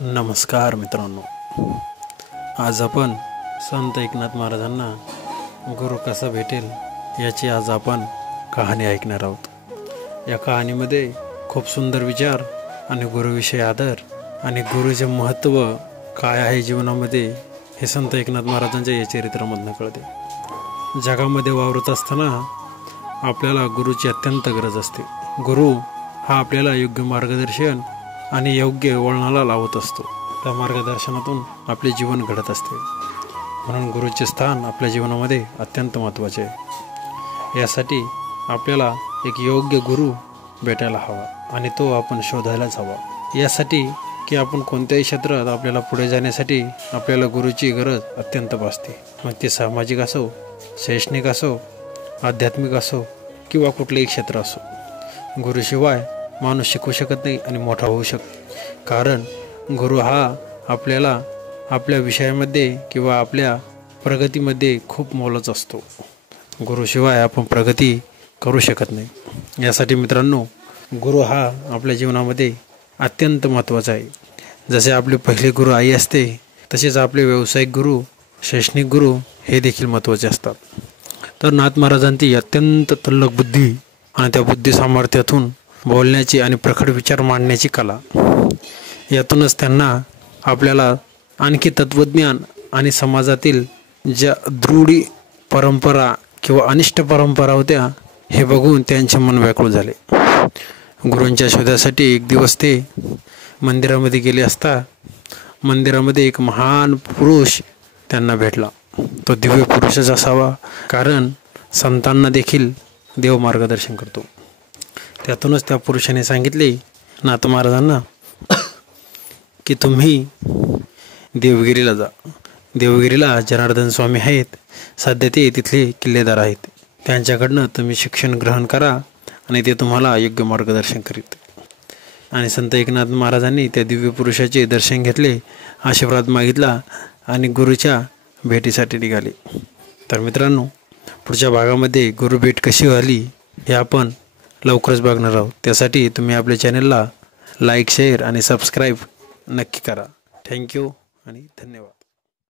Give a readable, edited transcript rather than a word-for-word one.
नमस्कार मित्रांनो, आज आपण संत एकनाथ महाराजांना गुरु कसा भेटेल याची आज आपण कहाणी ऐकणार आहोत। या कहाणीमध्ये खूप सुंदर विचार आणि गुरुविषयी आदर आणि गुरुचे महत्त्व काय आहे जीवनामध्ये हे संत एकनाथ महाराजांच्या या चरित्रामधून कळते। जगामध्ये वावरत असताना आपल्याला गुरुची अत्यंत गरज असते। गुरु हा आपल्याला योग्य मार्गदर्शन आणि योग्य वळणाला लावत असतो। त्या मार्गदर्शनातून आपले जीवन घडत असते। म्हणून गुरुचे स्थान आपल्या जीवनामध्ये अत्यंत महत्त्वाचे आहे। यासाठी आपल्याला एक योग्य गुरु भेटायला हवा आणि तो आपण शोधायलाच हवा। यासाठी की आपण कोणत्याही क्षेत्रात आपल्याला पुढे जाण्यासाठी आपल्याला गुरुची गरज अत्यंत भासते। मग ते सामाजिक असो, शैक्षणिक असो, आध्यात्मिक असो किंवा कुठलेही क्षेत्र असो, गुरुशिवाय माणूस शिकू शकत नाही आणि मोठा होऊ शकतो। कारण गुरु हा आपल्याला आपल्या विषयामध्ये किंवा आपल्या प्रगतीमध्ये खूप मोलाचा असतो। गुरुशिवाय आपण प्रगती करू शकत नाही। यासाठी मित्रांनो, गुरु हा आपल्या जीवनामध्ये अत्यंत महत्त्वाचा आहे। जसे आपले पहिले गुरु आई असते, तसेच आपले व्यावसायिक गुरु, शैक्षणिक गुरु हे देखील महत्त्वाचे असतात। तर नाथ महाराजांची अत्यंत तल्लख बुद्धी आणि त्या बुद्धी सामर्थ्यातून बोलण्याची आणि प्रखर विचार मांडण्याची कला, यातूनच त्यांना आपल्याला आणखी तत्त्वज्ञान आणि समाजातील ज्या दृढ परंपरा किंवा अनिष्ट परंपरा होत्या हे बघून त्यांचे मन व्याकुळ झाले। गुरूंच्या शोधासाठी एक दिवस ते मंदिरामध्ये गेले असता मंदिरामध्ये एक महान पुरुष त्यांना भेटला। तो दिव्य पुरुषच असावा, कारण संतांना देखील देव मार्गदर्शन करतो। त्यातूनच त्या पुरुषाने सांगितले नाथ महाराजांना की तुम्ही देवगिरीला जा। देवगिरीला जनार्दन स्वामी आहेत, सध्या ते तिथले किल्लेदार आहेत। त्यांच्याकडनं तुम्ही शिक्षण ग्रहण करा आणि ते तुम्हाला योग्य मार्गदर्शन करीत। आणि संत एकनाथ महाराजांनी त्या दिव्य पुरुषाचे दर्शन घेतले, आशीर्वाद मागितला आणि गुरुच्या भेटीसाठी निघाले। तर मित्रांनो, पुढच्या भागामध्ये गुरु भेट कशी झाली हे आपण लवकरच बघणार आहोत। त्यासाठी तुम्ही आपल्या चॅनलला लाईक, शेअर आणि सबस्क्राईब नक्की करा। थँक्यू आणि धन्यवाद।